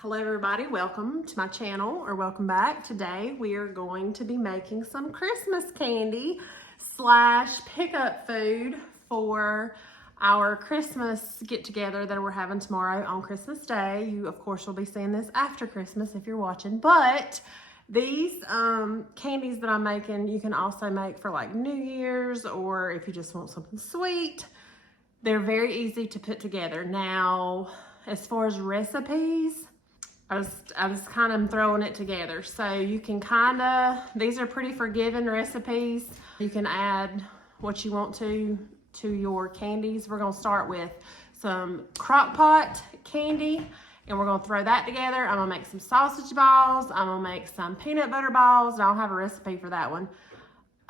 Hello everybody, welcome to my channel, or welcome back. Today we are going to be making some Christmas candy slash pickup food for our Christmas get together that we're having tomorrow on Christmas Day. You of course will be seeing this after Christmas if you're watching, but these candies that I'm making you can also make for like New Year's, or if you just want something sweet. They're very easy to put together. Now, as far as recipes, I was kind of throwing it together. So you can these are pretty forgiving recipes. You can add what you want to your candies. We're gonna start with some Crockpot candy, and we're gonna throw that together. I'm gonna make some sausage balls. I'm gonna make some peanut butter balls, and I'll have a recipe for that one.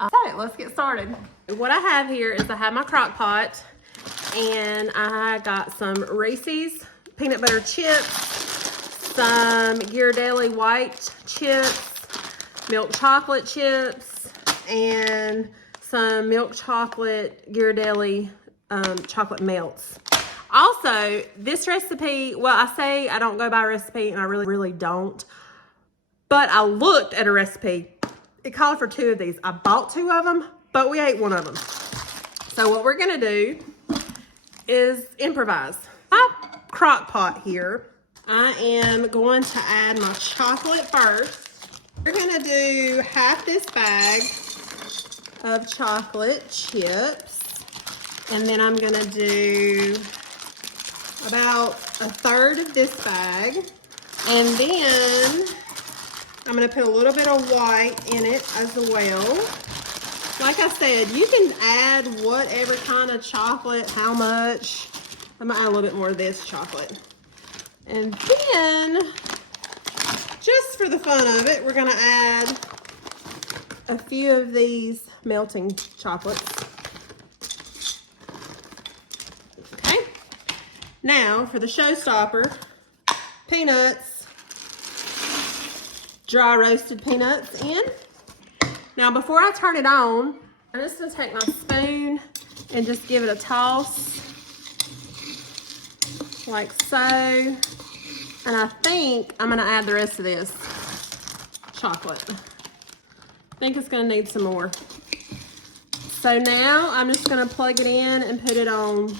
So let's get started. What I have here is I have my Crockpot, and I got some Reese's peanut butter chips, some Ghirardelli white chips, milk chocolate chips, and some milk chocolate Ghirardelli chocolate melts. Also, this recipe, well, I say I don't go by recipe, and I really don't, but I looked at a recipe. It called for 2 of these. I bought 2 of them, but we ate 1 of them. So what we're gonna do is improvise. My Crockpot here, I am going to add my chocolate first. We're gonna do half this bag of chocolate chips, and then I'm gonna do about 1/3 of this bag, and then I'm gonna put a little bit of white in it as well. Like I said, you can add whatever kind of chocolate, how much. I'm gonna add a little bit more of this chocolate. And then, just for the fun of it, we're gonna add a few of these melting chocolates. Okay. Now, for the showstopper, peanuts, dry roasted peanuts in. Now, before I turn it on, I'm just gonna take my spoon and just give it a toss, like so. And I think I'm gonna add the rest of this chocolate. I think it's gonna need some more. So now I'm just gonna plug it in and put it on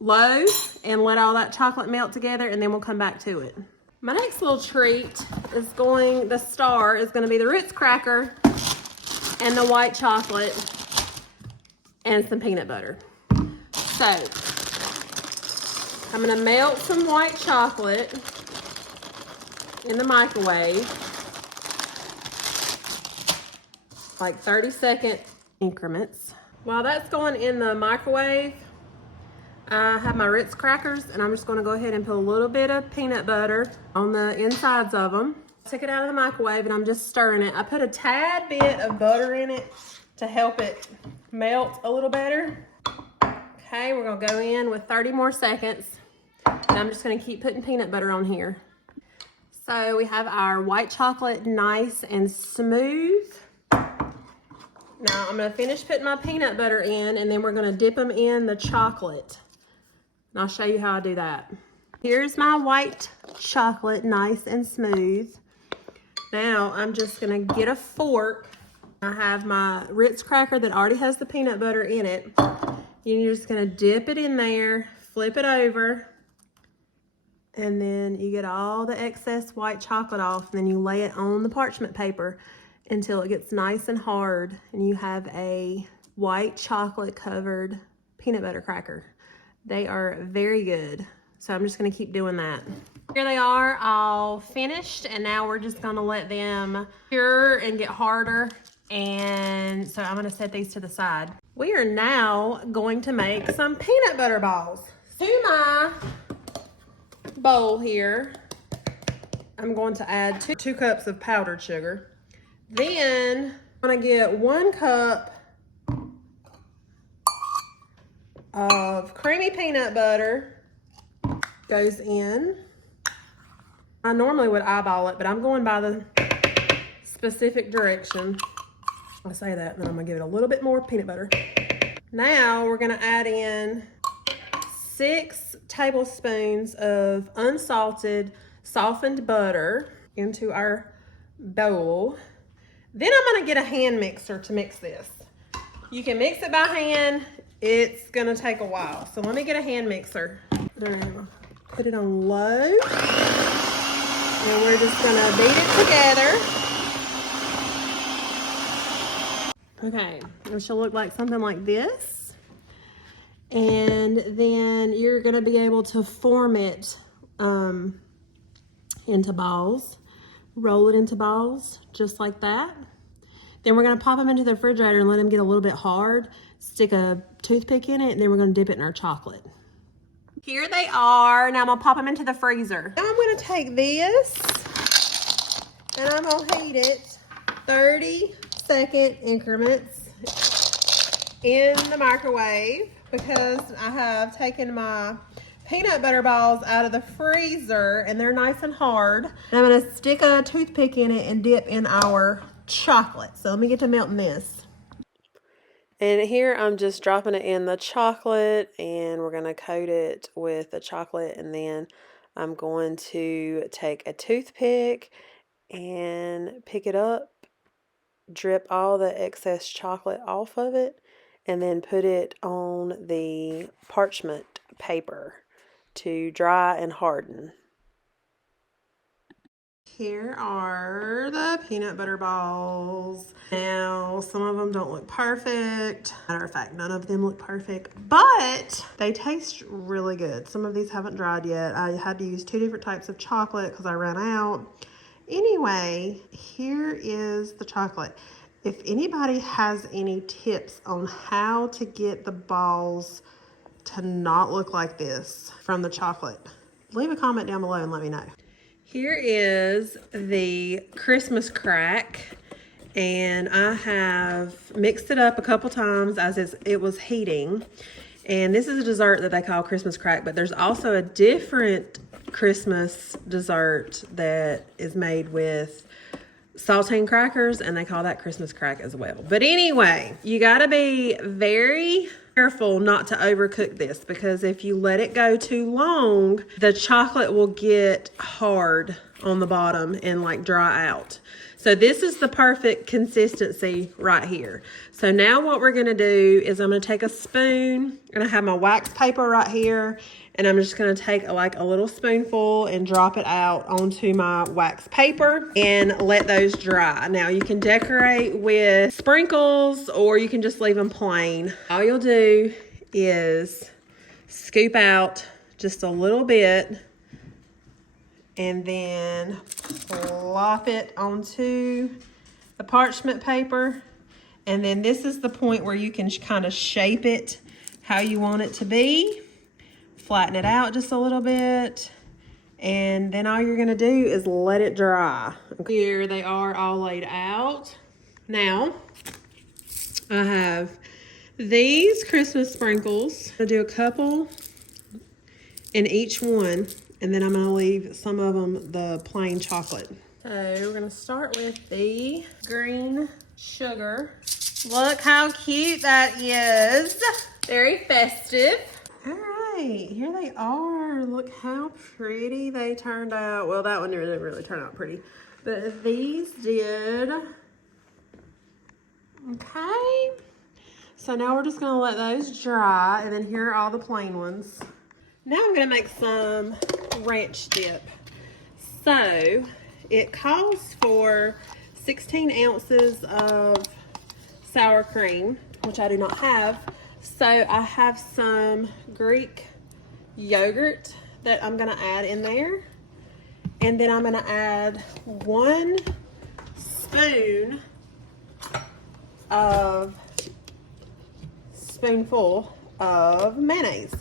low and let all that chocolate melt together, and then we'll come back to it. My next little treat is the star is gonna be the Ritz cracker and the white chocolate and some peanut butter. So I'm gonna melt some white chocolate in the microwave, like 30-second increments. While that's going in the microwave, I have my Ritz crackers, and I'm just gonna go ahead and put a little bit of peanut butter on the insides of them. Take it out of the microwave, and I'm just stirring it. I put a tad bit of butter in it to help it melt a little better. Okay, we're gonna go in with 30 more seconds. And I'm just gonna keep putting peanut butter on here. So we have our white chocolate nice and smooth. Now I'm gonna finish putting my peanut butter in, and then we're gonna dip them in the chocolate. And I'll show you how I do that. Here's my white chocolate nice and smooth. Now I'm just gonna get a fork. I have my Ritz cracker that already has the peanut butter in it. You're just gonna dip it in there, flip it over, and then you get all the excess white chocolate off, and then you lay it on the parchment paper until it gets nice and hard, and you have a white chocolate covered peanut butter cracker. They are very good. So I'm just gonna keep doing that. Here they are, all finished, and now we're just gonna let them cure and get harder. And so I'm gonna set these to the side. We are now going to make some peanut butter balls. To my bowl here, I'm going to add 2 cups of powdered sugar. Then I'm gonna get 1 cup of creamy peanut butter. Goes in. I normally would eyeball it, but I'm going by the specific direction. I say that, and then I'm gonna give it a little bit more peanut butter. Now we're gonna add in 6 tablespoons of unsalted, softened butter into our bowl. Then I'm gonna get a hand mixer to mix this. You can mix it by hand. It's gonna take a while. So let me get a hand mixer. Put it on low. And we're just gonna beat it together. Okay, it should look like something like this. And then you're gonna be able to form it into balls. Roll it into balls, just like that. Then we're gonna pop them into the refrigerator and let them get a little bit hard. Stick a toothpick in it, and then we're gonna dip it in our chocolate. Here they are. Now I'm gonna pop them into the freezer. Now I'm gonna take this, and I'm gonna heat it 30-second increments in the microwave, because I have taken my peanut butter balls out of the freezer and they're nice and hard. And I'm gonna stick a toothpick in it and dip in our chocolate. So let me get to melting this. And here I'm just dropping it in the chocolate, and we're gonna coat it with the chocolate, and then I'm going to take a toothpick and pick it up, drip all the excess chocolate off of it, and then put it on the parchment paper to dry and harden. Here are the peanut butter balls. Now, some of them don't look perfect. Matter of fact, none of them look perfect, but they taste really good. Some of these haven't dried yet. I had to use 2 different types of chocolate because I ran out. Anyway, here is the chocolate. If anybody has any tips on how to get the balls to not look like this from the chocolate, leave a comment down below and let me know. Here is the Christmas crack, and I have mixed it up a couple times as it was heating. And this is a dessert that they call Christmas crack, but there's also a different Christmas dessert that is made with saltine crackers, and they call that Christmas crack as well. But anyway, you gotta be very careful not to overcook this, because if you let it go too long, the chocolate will get hard on the bottom and like dry out. So this is the perfect consistency right here. So now what we're gonna do is I'm gonna take a spoon, and I have my wax paper right here, and I'm just gonna take like a little spoonful and drop it out onto my wax paper and let those dry. Now you can decorate with sprinkles, or you can just leave them plain. All you'll do is scoop out just a little bit and then plop it onto the parchment paper. And then this is the point where you can kind of shape it how you want it to be. Flatten it out just a little bit, and then all you're gonna do is let it dry. Here they are all laid out. Now, I have these Christmas sprinkles. I'll do a couple in each one, and then I'm gonna leave some of them the plain chocolate. So we're gonna start with the green sugar. Look how cute that is. Very festive. All right, here they are. Look how pretty they turned out. Well, that one didn't really turn out pretty, but these did. Okay, so now we're just gonna let those dry, and then here are all the plain ones. Now I'm gonna make some ranch dip. So it calls for 16 ounces of sour cream, which I do not have. So I have some Greek yogurt that I'm gonna add in there. And then I'm gonna add 1 spoonful of mayonnaise.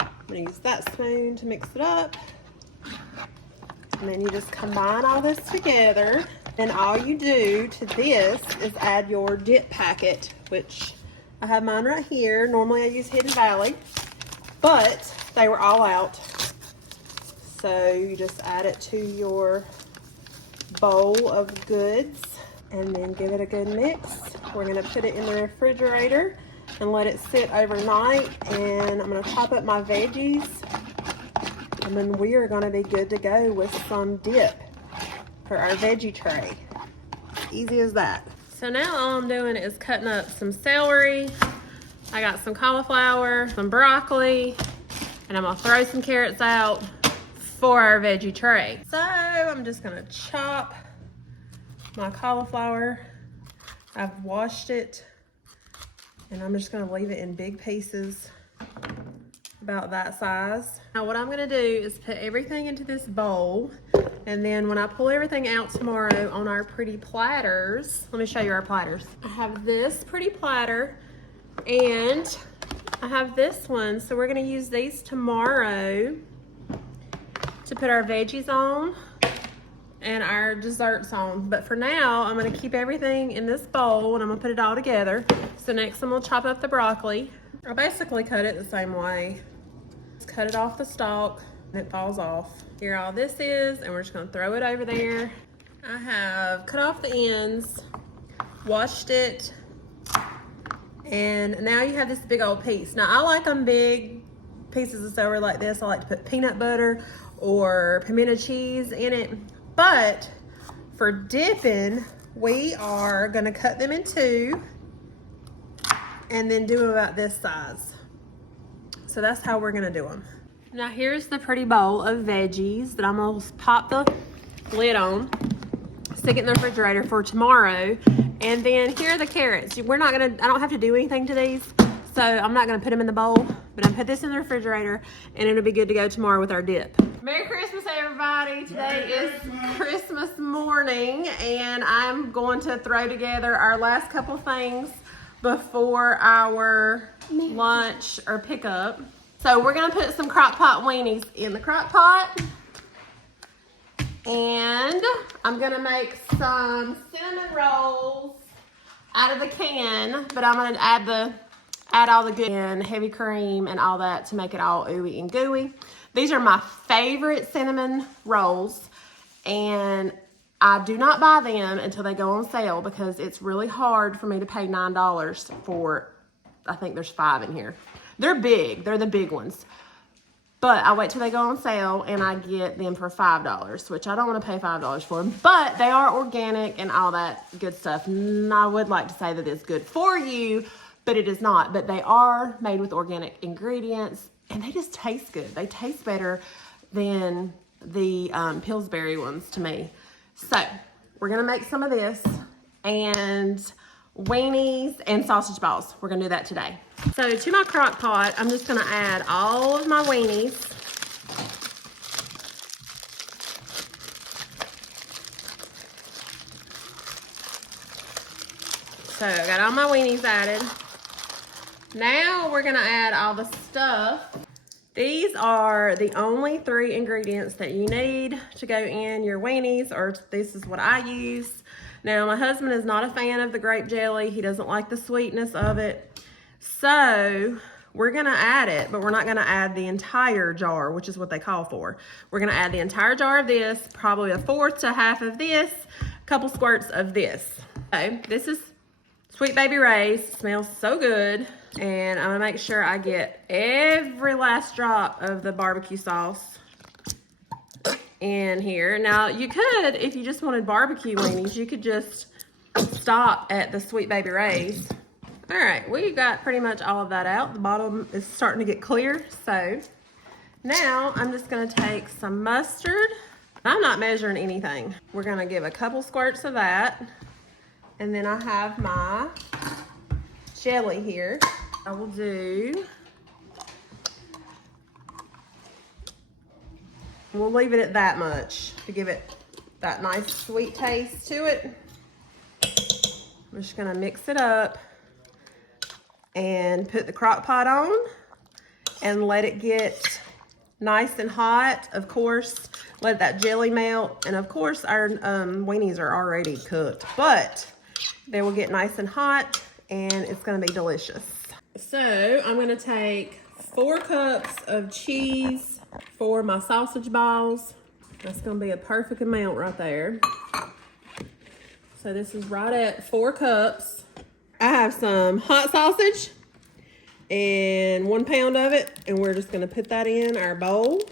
I'm gonna use that spoon to mix it up. And then you just combine all this together. And all you do to this is add your dip packet, which I have mine right here. Normally I use Hidden Valley, but they were all out. So you just add it to your bowl of goods and then give it a good mix. We're gonna put it in the refrigerator and let it sit overnight. And I'm gonna chop up my veggies, and then we are gonna be good to go with some dip for our veggie tray. Easy as that. So now all I'm doing is cutting up some celery. I got some cauliflower, some broccoli, and I'm gonna throw some carrots out for our veggie tray. So I'm just gonna chop my cauliflower. I've washed it, and I'm just gonna leave it in big pieces, about that size. Now what I'm gonna do is put everything into this bowl, and then when I pull everything out tomorrow on our pretty platters, let me show you our platters. I have this pretty platter, and I have this one, so we're gonna use these tomorrow to put our veggies on and our desserts on. But for now, I'm gonna keep everything in this bowl, and I'm gonna put it all together. So next I'm gonna chop up the broccoli. I basically cut it the same way. Just cut it off the stalk and it falls off. Here all this is, and we're just gonna throw it over there. I have cut off the ends, washed it, and now you have this big old piece. Now I like them big pieces of celery like this. I like to put peanut butter or pimento cheese in it. But for dipping, we are gonna cut them in two and then do them about this size. So that's how we're gonna do them. Now here's the pretty bowl of veggies that I'm gonna pop the lid on, stick it in the refrigerator for tomorrow. And then here are the carrots. I don't have to do anything to these, so I'm not gonna put them in the bowl, but I'm put this in the refrigerator, and it'll be good to go tomorrow with our dip. Merry Christmas, everybody. Today is Christmas morning, and I'm going to throw together our last couple things before our lunch or pickup. So we're gonna put some Crockpot Weenies in the crock pot, and I'm gonna make some cinnamon rolls out of the can, but I'm gonna add all the good and heavy cream and all that to make it all ooey and gooey. These are my favorite cinnamon rolls, and I do not buy them until they go on sale because it's really hard for me to pay $9 for, I think there's 5 in here. They're big, they're the big ones. But I wait till they go on sale and I get them for $5, which I don't want to pay $5 for them. But they are organic and all that good stuff. And I would like to say that it's good for you, but it is not. But they are made with organic ingredients, and they just taste good. They taste better than the Pillsbury ones to me. So we're gonna make some of this, and weenies and sausage balls. We're gonna do that today. So to my crock pot, I'm just gonna add all of my weenies. So I got all my weenies added. Now we're gonna add all the stuff. These are the only 3 ingredients that you need to go in your weenies, or this is what I use. Now, my husband is not a fan of the grape jelly. He doesn't like the sweetness of it. So we're gonna add it, but we're not gonna add the entire jar, which is what they call for. We're gonna add the entire jar of this, probably a 1/4 to half of this, a couple squirts of this. So this is Sweet Baby Ray's. It smells so good. And I'm gonna make sure I get every last drop of the barbecue sauce in here. Now you could, if you just wanted barbecue weenies, you could just stop at the Sweet Baby Ray's. All right, we got pretty much all of that out. The bottom is starting to get clear. So now I'm just gonna take some mustard. I'm not measuring anything. We're gonna give a couple squirts of that. And then I have my jelly here. I will do, we'll leave it at that much to give it that nice sweet taste to it. I'm just gonna mix it up and put the crock pot on and let it get nice and hot. Of course, let that jelly melt. And of course, our weenies are already cooked, but they will get nice and hot and it's gonna be delicious. So I'm gonna take 4 cups of cheese for my sausage balls. That's gonna be a perfect amount right there. So this is right at 4 cups. I have some hot sausage and 1 pound of it, and we're just gonna put that in our bowl.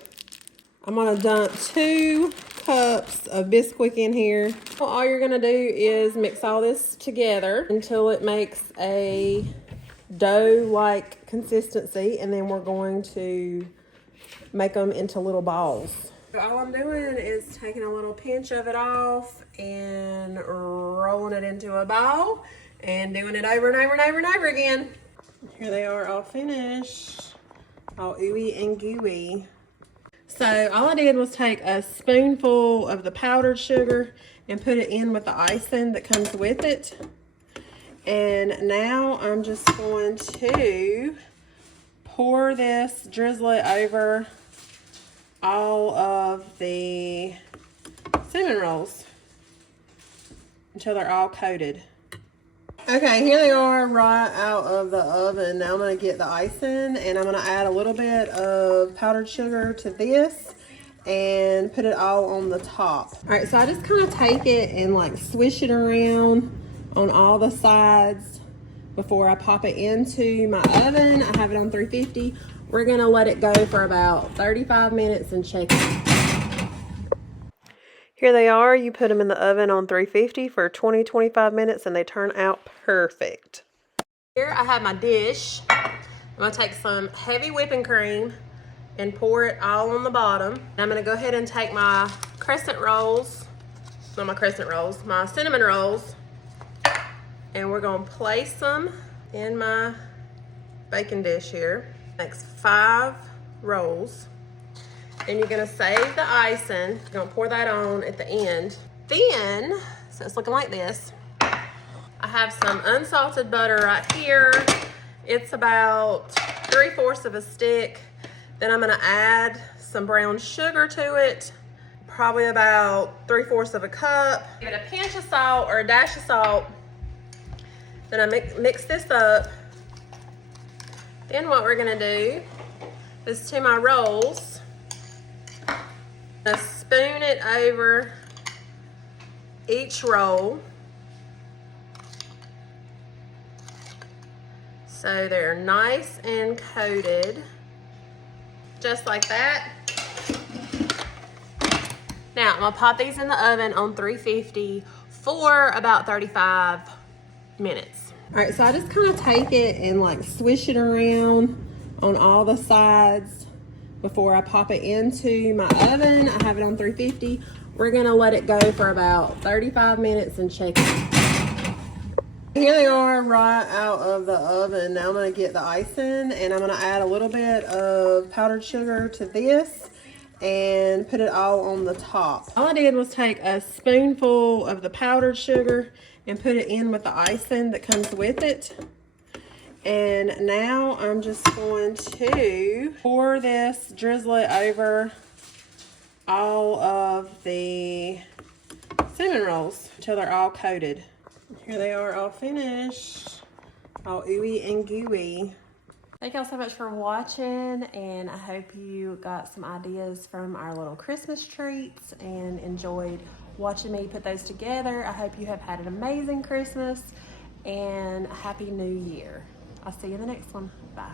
I'm gonna dump 2 cups of Bisquick in here. All you're gonna do is mix all this together until it makes a dough-like consistency, and then we're going to make them into little balls. So all I'm doing is taking a little pinch of it off and rolling it into a ball and doing it over and over and over and over again. Here they are all finished, all ooey and gooey. So all I did was take a spoonful of the powdered sugar and put it in with the icing that comes with it. And now I'm just going to pour this, drizzle it over all of the cinnamon rolls until they're all coated. Okay, here they are right out of the oven. Now I'm going to get the icing, and I'm going to add a little bit of powdered sugar to this and put it all on the top. All right, so I just kind of take it and like swish it around on all the sides before I pop it into my oven. I have it on 350. We're going to let it go for about 35 minutes and check it. Here they are. You put them in the oven on 350 for 20-25 minutes and they turn out perfect. Here I have my dish. I'm going to take some heavy whipping cream and pour it all on the bottom. And I'm going to go ahead and take my crescent rolls, not my crescent rolls, my cinnamon rolls, and we're going to place them in my baking dish here. Makes 5 rolls. And you're gonna save the icing. You're gonna pour that on at the end. Then, so it's looking like this. I have some unsalted butter right here. It's about 3/4 of a stick. Then I'm gonna add some brown sugar to it, probably about 3/4 of a cup. Give it a pinch of salt or a dash of salt. Then I mix this up. Then what we're gonna do is to my rolls, I'm gonna spoon it over each roll so they're nice and coated, just like that. Now I'm gonna pop these in the oven on 350 for about 35 minutes. All right, so I just kind of take it and like swish it around on all the sides before I pop it into my oven. I have it on 350. We're gonna let it go for about 35 minutes and check it. Here they are right out of the oven. Now I'm gonna get the icing, and I'm gonna add a little bit of powdered sugar to this and put it all on the top. All I did was take a spoonful of the powdered sugar and put it in with the icing that comes with it. And now I'm just going to pour this, drizzle it over all of the cinnamon rolls until they're all coated. Here they are all finished, all ooey and gooey. Thank y'all so much for watching, and I hope you got some ideas from our little Christmas treats and enjoyed watching me put those together. I hope you have had an amazing Christmas and a Happy New Year. I'll see you in the next one. Bye.